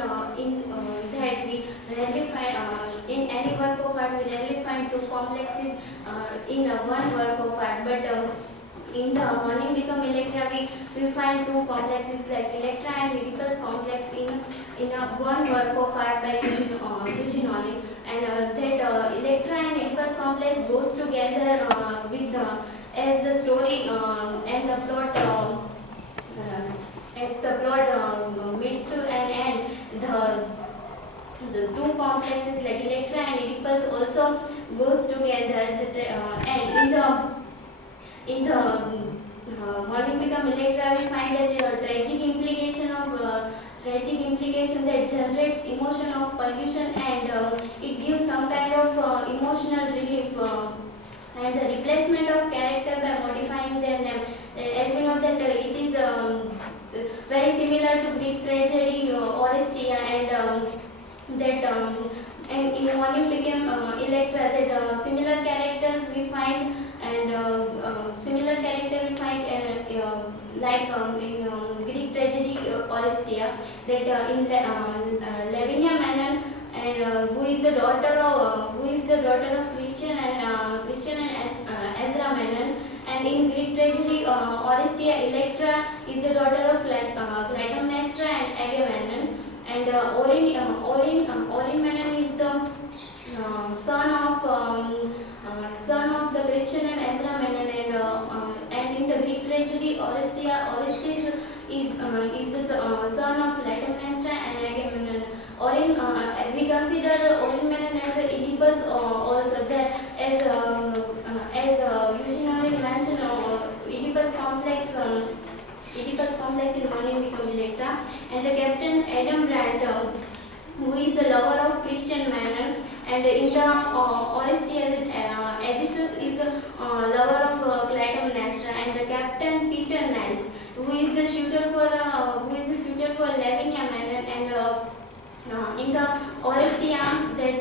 that we rarely find in any work of art we rarely find two complexes in one work of art, but in the Morning Become Electra we find two complexes like Electra and Oedipus complex in one work of art by Eugene O'Neill, and that Electra and Oedipus complex goes together with the as the story and the plot as the plot meets to an end. The two complexes like Electra and Oedipus also goes together, and in the Morning Become Electra we find that tragic implication that generates emotion of pollution, and it gives some kind of emotional relief, and the replacement of character by modifying their name. As we know that it is very similar to Greek tragedy Oresteia, and in Morning Became Electra that similar characters we find, and similar character we find like in Greek tragedy Oresteia, that Lavinia Menon, and who is the daughter of Christian and Ezra Menon, and in Greek tragedy Oresteia, Electra is the daughter of Clytemnestra and Agamemnon, and Orin Menon is the son of the Christian and Ezra Menon, and in the Greek tragedy Oresteia, Orestes is the son of Clytemnestra and Agamemnon. We consider Orin Menon as a Oedipus also, that as Eugene O'Neill mentioned, Oedipus complex in Morning Become Electra, and the Captain Adam Brandt, who is the lover of Christian Menon, and in the Oresteia, Odysseus is the lover of Clytemnestra, and the Captain Peter Niles, who is the shooter for Lavinia Menon, and in the Oresteia, that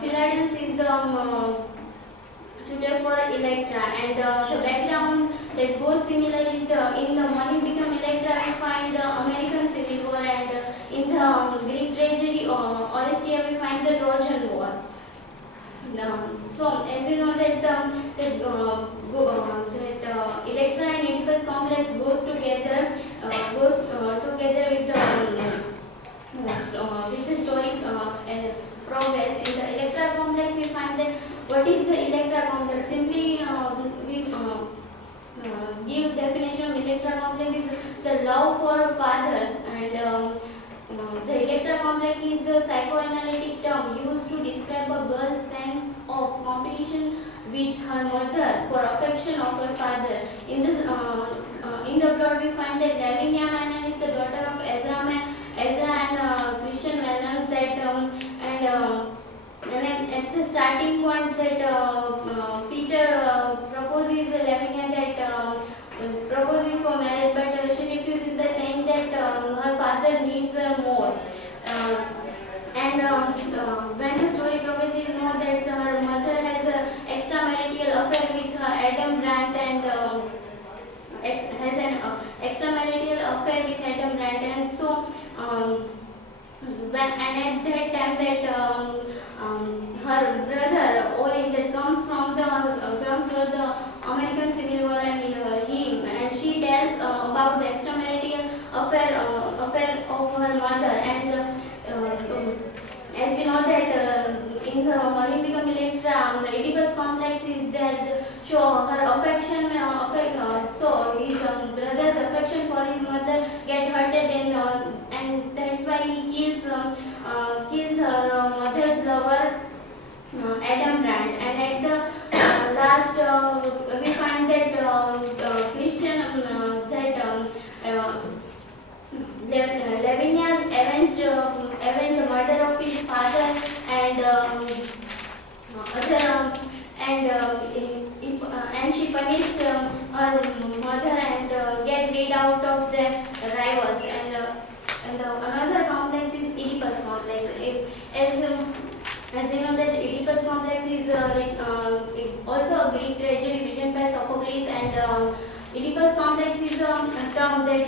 Philidus is the shooter for Electra, and the background that goes similar is in the Morning Become Electra we find the American Civil War, and in the Greek tragedy Oresteia we find the Trojan War. So as you know that Electra and Oedipus complex goes together with the story as progress. In the Electra complex we find that what is the Electra complex? Simply we give definition of Electra complex is the love for father, and the Electra complex is the psychoanalytic term used to describe a girl's sense of competition with her mother for affection of her father. In the plot we find that Lavinia Menon is the daughter of Ezra and Christian Menon, and at the starting point that Peter proposes Lavinia proposes for marriage, but she refuses by saying that her father needs her more. When the story progresses, you know that her mother has an extramarital affair with her Adam Brandt, and has an extramarital affair with Adam Brandt, and so at that time that her brother Orin that comes from the American Civil War, and she tells about the extramarital affair of her mother, and as we know that in the Morning Become Electra, the Oedipus complex is that show her affection, so his brother's affection for his mother get hurted, and that's why he kills her mother's lover Adam Brandt, and at the last we find that Christian Lavinia avenged the murder of his father, and she punished her mother and get rid out of the rivals, and another complex is Oedipus complex. As you know that Oedipus complex is also a Greek tragedy written by Sophocles, and Oedipus complex is a term that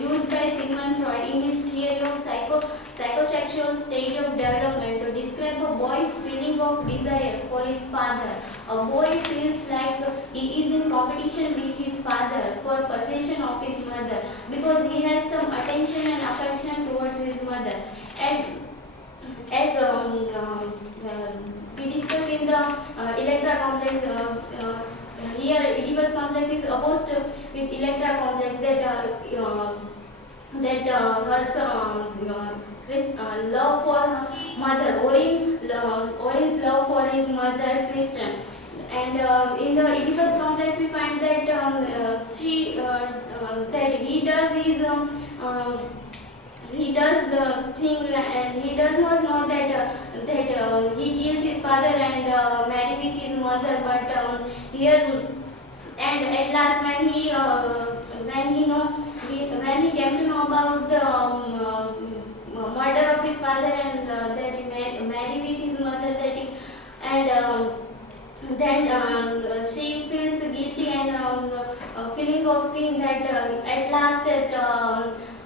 used by Sigmund Freud in his theory of psychosexual stage of development to describe a boy's feeling of desire for his father. A boy feels like he is in competition with his father for possession of his mother because he has some attention and affection towards his mother. And as we discussed in the Electra complex, here Oedipus complex is opposed with Electra complex that her love for her mother, Orin's love for his mother, Christian. And in the Oedipus complex, we find that that he does the thing and he does not know that he kills his father and marry with his mother. But here and at last when he came to know about the murder of his father and that he married with his mother, and then she feels guilty and feeling of sin that at last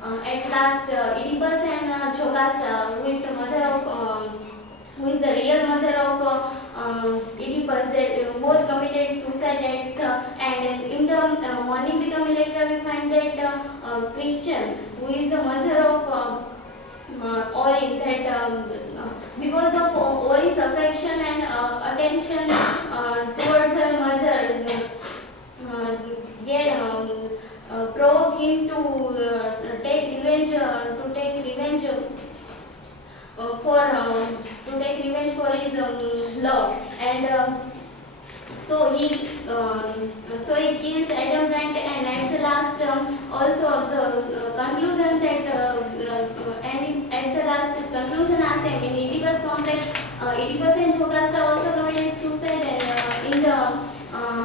Oedipus and Jocasta, who is the real mother of Oedipus, they both committed suicide at the end. And in the morning become Electra, we find that Christian, who is the mother of Orin, that because of Orin's affection and attention towards her mother, provoke him to take revenge for his love. And so he kills Adam Grant, and at the last also the conclusion that and at the last conclusion are same in Oedipus complex. Oedipus and Jocasta also committed suicide, and in the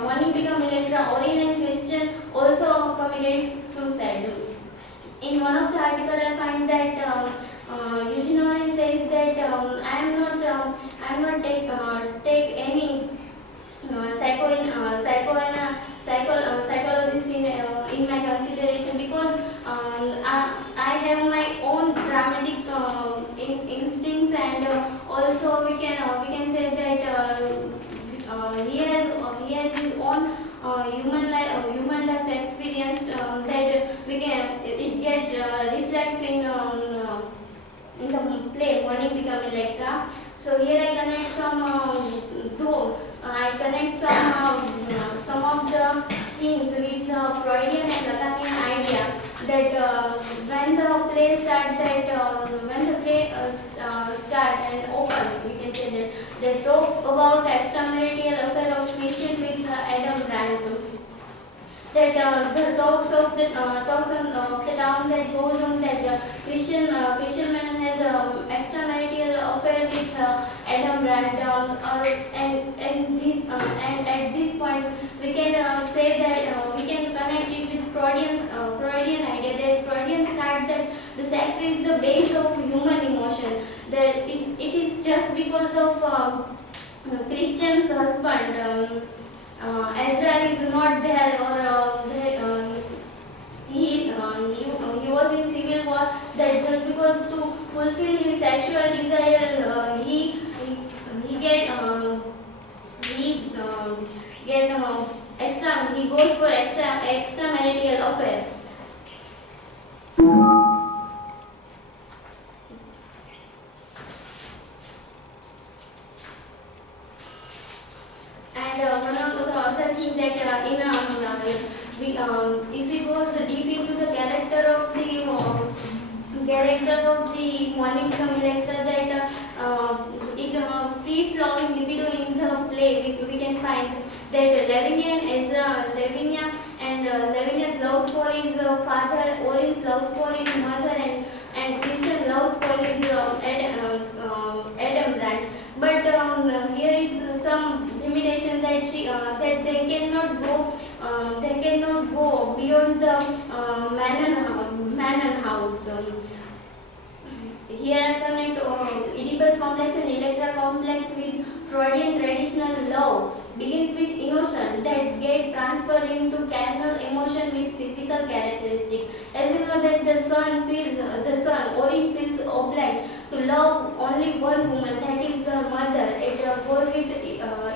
morning become Electra, Orin and Christian also committed suicide. In one of the article, I find that Eugene Oren says that I am not take any psychologist in my consideration because I have my own dramatic instincts, and also we can say that he has his own human life experience that it get reflects in the play Morning Become Electra. So here I connect some of the themes with the Freudian and Lacanian idea that when the play starts, start and opens, we can say that they talk about extramarital affair of Christian with Adam Grant. That the talks of the town that goes on that Christian man has extramarital affair with Adam Grant, and at this point we can say that we can connect it with Freudian idea that Freudian start that the sex is the base of human emotion, that it is just because of Christian's husband. Ezra is not there, or he was in civil war. That just because to fulfill his sexual desire, he goes for extramarital affair. And one of the other things that if we go deep into the character of the Morning Become Electra, that free flowing libido in the play, we can find that Lavinia and Lavinia's love for his father, Orin's love for his mother, and Christian loves for his Adam Grant. But here is some limitation that they cannot go beyond the Manon house. Here I connect Oedipus complex and Electra complex with Freudian traditional love. Begins with emotion that get transferred into carnal emotion with physical physical characteristic. As we know that the son Orin feels obliged to love only one woman, that is the mother. It goes with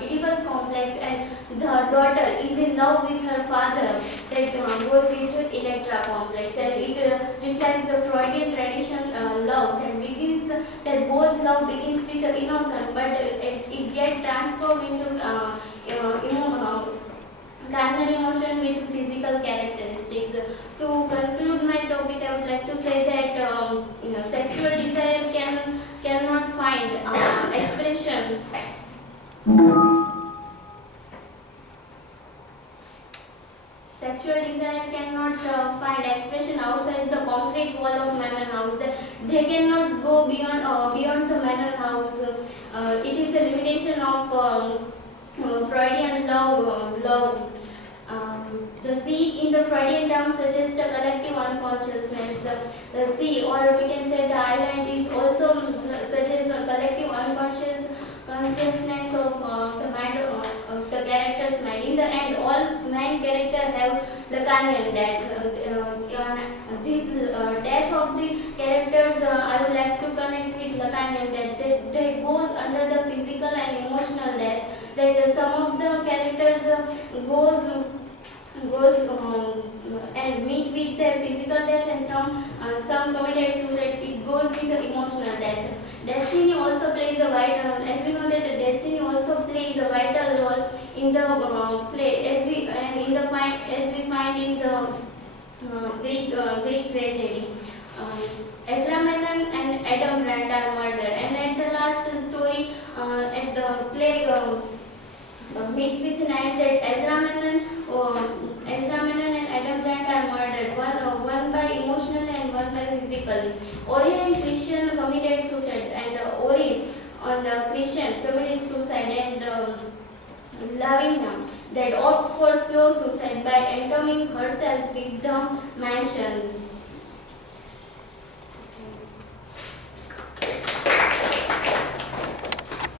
Oedipus complex, and the daughter is in love with her father, that goes with Electra complex, and it reflects the Freudian tradition love that both love begins with innocence, but it gets transformed into carnal emotion with physical characteristics. To conclude my topic, I would like to say that sexual desire cannot find expression. Sexual desire cannot find expression outside the concrete wall of manor house. They cannot go beyond the manor house. It is the limitation of Freudian love. The sea in the Freudian term suggests a collective unconsciousness. The sea, or we can say the island, is also suggests a collective consciousness of the mind of the character's mind. In the end, all main characters have Lacanian death. This death of the characters, I would like to connect with Lacanian death. That goes under the physical and emotional death. That some of the characters goes and meet with their physical death, and some committed suicide. It goes with the emotional death. Destiny also plays a vital role. As we know that the destiny also plays a vital role in the play, as we find in the Greek tragedy. Ezra Menon and Adam Grant are murdered, and at the last story, at the play meets with an end that Ezra Menon and Adam Grant are murdered, one by emotionally and one by physically. Orin and Christian committed suicide, and Orin and Christian committed suicide, and Lavinia that opts for slow suicide by entombing herself with the mansion.